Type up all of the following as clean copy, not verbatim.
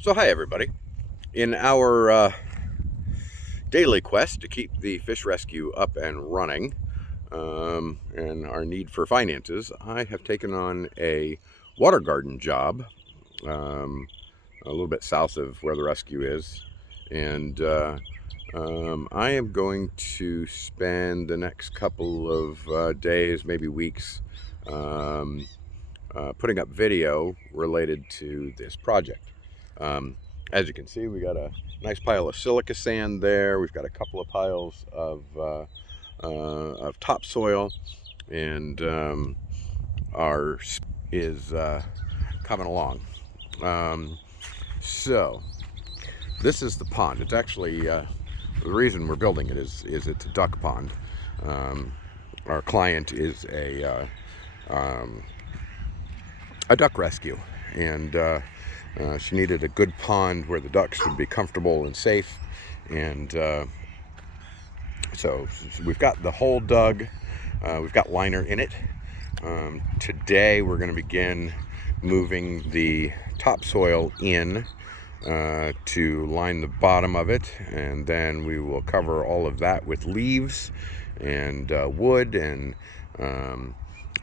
So hi everybody. In our daily quest to keep the fish rescue up and running and our need for finances, I have taken on a water garden job a little bit south of where the rescue is. And I am going to spend the next couple of days, maybe weeks, putting up video related to this project. As you can see, we got a nice pile of silica sand there. We've got a couple of piles of topsoil, and our is coming along. So this is the pond. It's actually the reason we're building it is it's a duck pond. Our client is a duck rescue, and she needed a good pond where the ducks would be comfortable and safe. And so we've got the hole dug. We've got liner in it. Today we're going to begin moving the topsoil in to line the bottom of it, and then we will cover all of that with leaves and wood and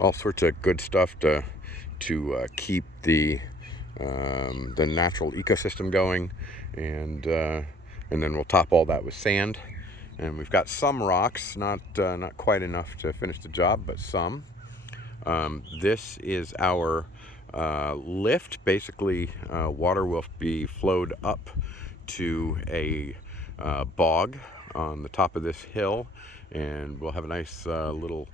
all sorts of good stuff to keep the natural ecosystem going, and then we'll top all that with sand. And we've got some rocks, not quite enough to finish the job, but some. This is our lift. Basically, water will be flowed up to a bog on the top of this hill, and we'll have a nice little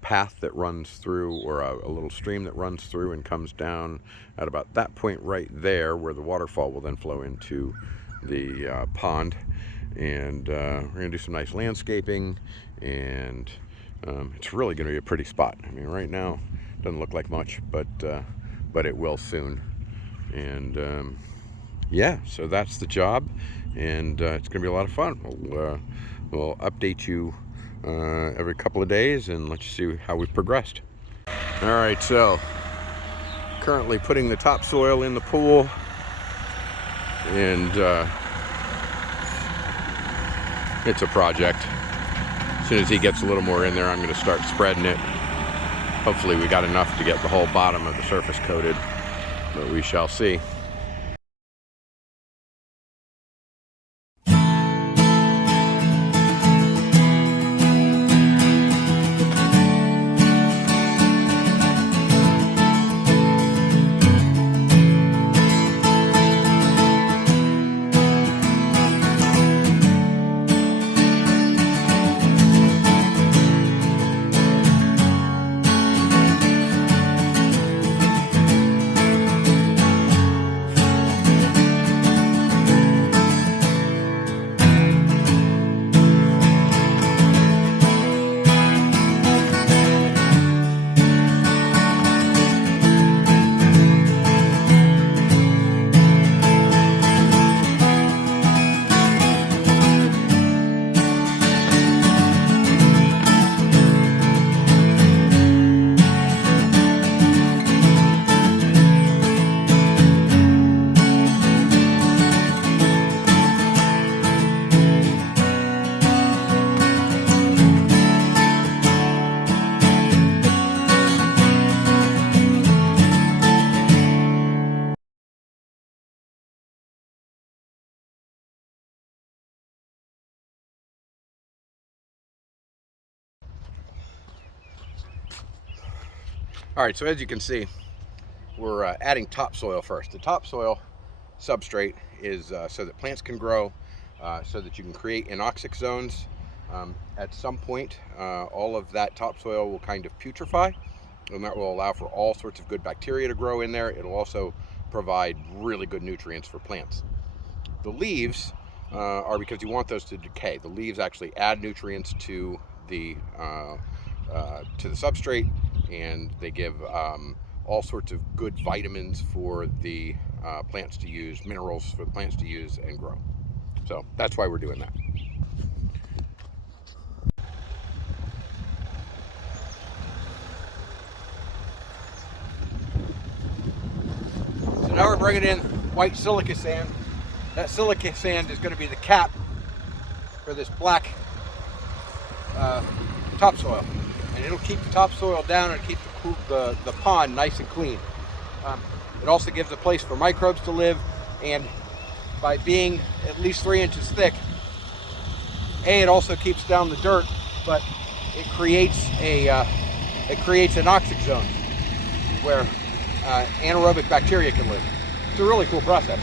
path that runs through, or a little stream that runs through and comes down at about that point right there, where the waterfall will then flow into the pond. And we're going to do some nice landscaping, and it's really going to be a pretty spot. I mean, right now it doesn't look like much, but it will soon. And yeah, so that's the job, and it's going to be a lot of fun. We'll update you every couple of days and let you see how we've progressed. All right, so currently putting the topsoil in the pool, and it's a project. As soon as he gets a little more in there, I'm going to start spreading it. Hopefully we got enough to get the whole bottom of the surface coated, but we shall see. All right, so as you can see, we're adding topsoil first. The topsoil substrate is so that plants can grow, so that you can create anoxic zones. At some point, all of that topsoil will kind of putrefy, and that will allow for all sorts of good bacteria to grow in there. It'll also provide really good nutrients for plants. The leaves are because you want those to decay. The leaves actually add nutrients to the substrate, and they give all sorts of good vitamins for the plants to use, minerals for the plants to use and grow. So that's why we're doing that. So now we're bringing in white silica sand. That silica sand is going to be the cap for this black topsoil, and it'll keep the topsoil down and keep the pond nice and clean. It also gives a place for microbes to live, and by being at least 3 inches thick, it also keeps down the dirt, but it creates an oxygen zone where anaerobic bacteria can live. It's a really cool process.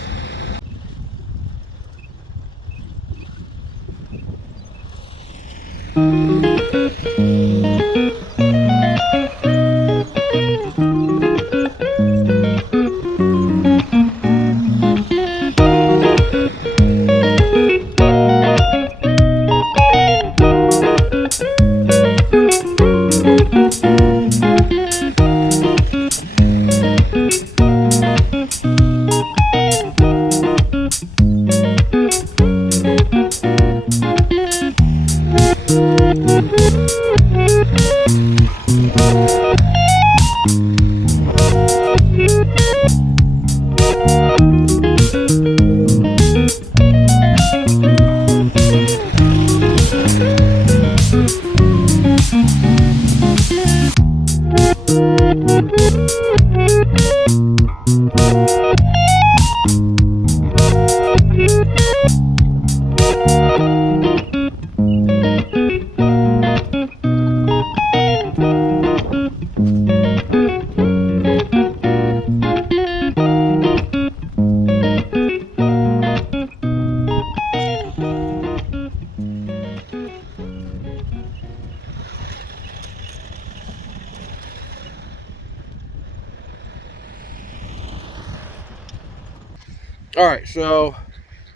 All right, so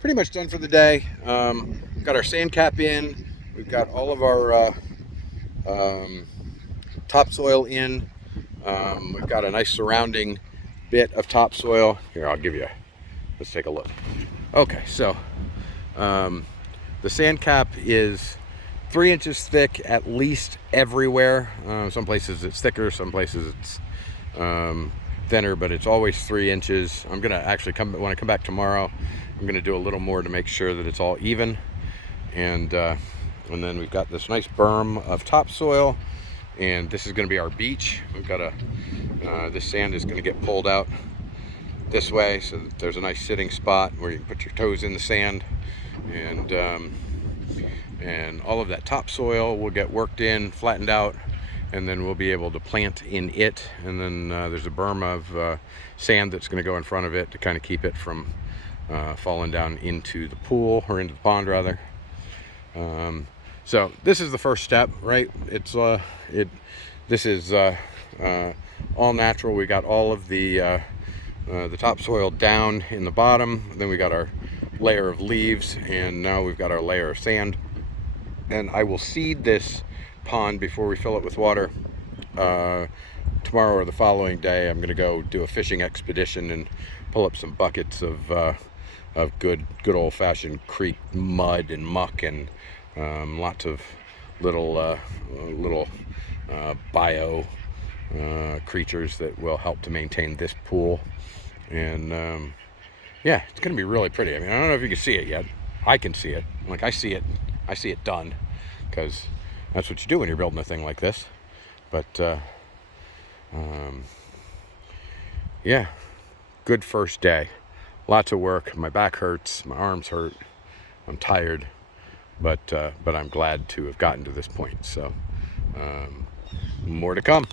pretty much done for the day. Got our sand cap in. We've got all of our topsoil in. We've got a nice surrounding bit of topsoil. Here, I'll give you, let's take a look. Okay, so the sand cap is 3 inches thick at least everywhere. Some places it's thicker, some places it's thinner, but it's always 3 inches. I'm gonna actually when I come back tomorrow, I'm gonna do a little more to make sure that it's all even. And then we've got this nice berm of topsoil, and this is gonna be our beach. We've got this sand is gonna get pulled out this way so that there's a nice sitting spot where you can put your toes in the sand, and all of that topsoil will get worked in, flattened out, and then we'll be able to plant in it. And then there's a berm of sand that's going to go in front of it to kind of keep it from falling down into the pool, or into the pond rather. So this is the first step, right? This is all natural. We got all of the topsoil down in the bottom, then we got our layer of leaves, and now we've got our layer of sand. And I will seed this pond before we fill it with water. Tomorrow or the following day, I'm going to go do a fishing expedition and pull up some buckets of good old-fashioned creek mud and muck, and lots of little bio creatures that will help to maintain this pool. And yeah, it's going to be really pretty. I mean, I don't know if you can see it yet. I can see it. Like, I see it done, because that's what you do when you're building a thing like this. But yeah, good first day. Lots of work. My back hurts, my arms hurt, I'm tired, but I'm glad to have gotten to this point. So more to come.